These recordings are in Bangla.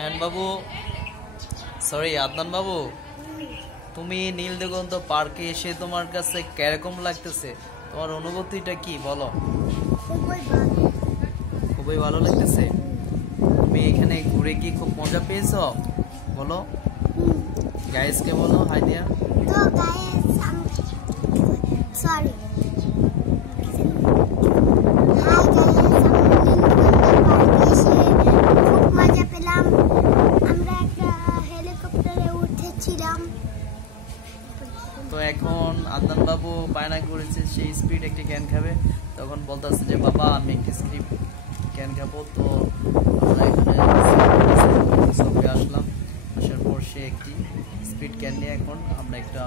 আয়ন বাবু, সরি আদনান বাবু, তুমি নীল দিগন্ত পার্কে এসে তোমার কাছে কিরকম লাগতেছে? তোমার অনুভূতিটা কি বলো? খুবই ভালো লাগতেছে। তুমি এখানে ঘুরে কি খুব মজা পেয়েছো? বলো গাইসকে, বলো হাই দিয়া। তো গাইস সরি মজা পেলাম। আমরা একটা হেলিকপ্টারে উঠেছিলাম। তো এখন আদনান বাবু বায়না করেছে সেই স্পিড একটি ক্যান খাবে। তখন বলতেছে যে বাবা আমি একটি স্ক্রিপ ক্যান খাবো। তো আমরা এখানে আসলাম, আসার পর সে একটি স্পিড ক্যান নিয়ে এখন আমরা একটা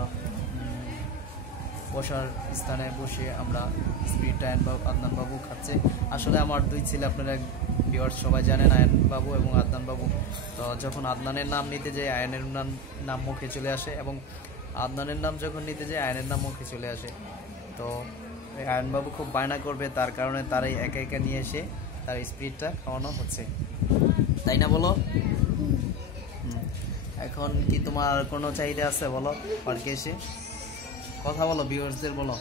বসার স্থানে বসে আমরা স্পিডটা আদনান বাবু খাচ্ছে। আসলে আমার দুই ছেলে, আপনারা ভিউয়ার্স সবাই জানেন, আয়ন বাবু এবং আদনান বাবু। তো যখন আদনানের নাম নিতে যাই আয়নের নাম মুখে চলে আসে, এবং আদনানের নাম যখন নিতে যাই আয়নের নাম মুখে চলে আসে। তো আয়ন বাবু খুব বায়না করবে, তার কারণে তারাই একা একা নিয়ে এসে তার স্পিডটা খাওয়ানো হচ্ছে, তাই না বলো? এখন কি তোমার কোনো চাহিদা আছে বলো পার্কে এসে? কথা বলো, ভিউয়ার্সদের বলো।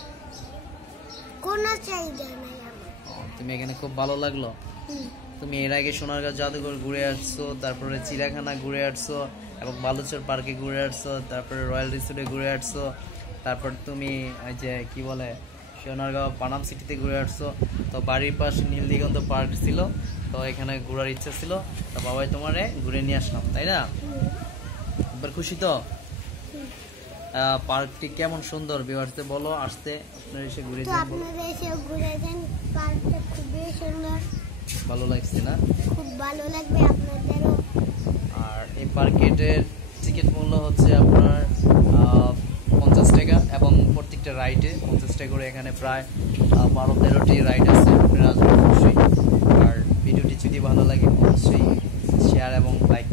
কোনো চাহিদা নাই আমার। তুমি এখানে খুব ভালো লাগলো? তুমি এর আগে সোনারগাঁ জাদুঘর ঘুরে আসছো, তারপরে চিড়িয়াখানা ঘুরে আসছো, এবং বালুচর পার্কে ঘুরে আসছো, তারপরে রয়্যাল রিসোর্টে ঘুরে আসছো, তারপর তুমি এই যে কি বলে সোনারগাঁও পানাম সিটিতে ঘুরে আসছো। তো বাড়ির পাশে নীল দিগন্ত পার্ক ছিল, তো এখানে ঘোরার ইচ্ছা ছিল, তো বাবাই তোমারে ঘুরে নিয়ে আসলাম, তাই না? এবার খুশি তো? পার্কটি কেমন সুন্দর ভিউয়ার্সদের বলো, আসতে আপনারা এসে ঘুরে যান। আপনারা এসে ঘুরে যান, পার্কটা খুবই সুন্দর। ভালো লাগছে না? খুব ভালো লাগবে আপনাদেরও। আর এই পার্কের টিকিট মূল্য হচ্ছে আপনার 50 টাকা, এবং প্রত্যেকটা রাইডে 50 টাকা করে। এখানে প্রায় 12-13টি রাইড আছে, আপনারা অবশ্যই। আর ভিডিওটি যদি ভালো লাগে অবশ্যই শেয়ার এবং লাইক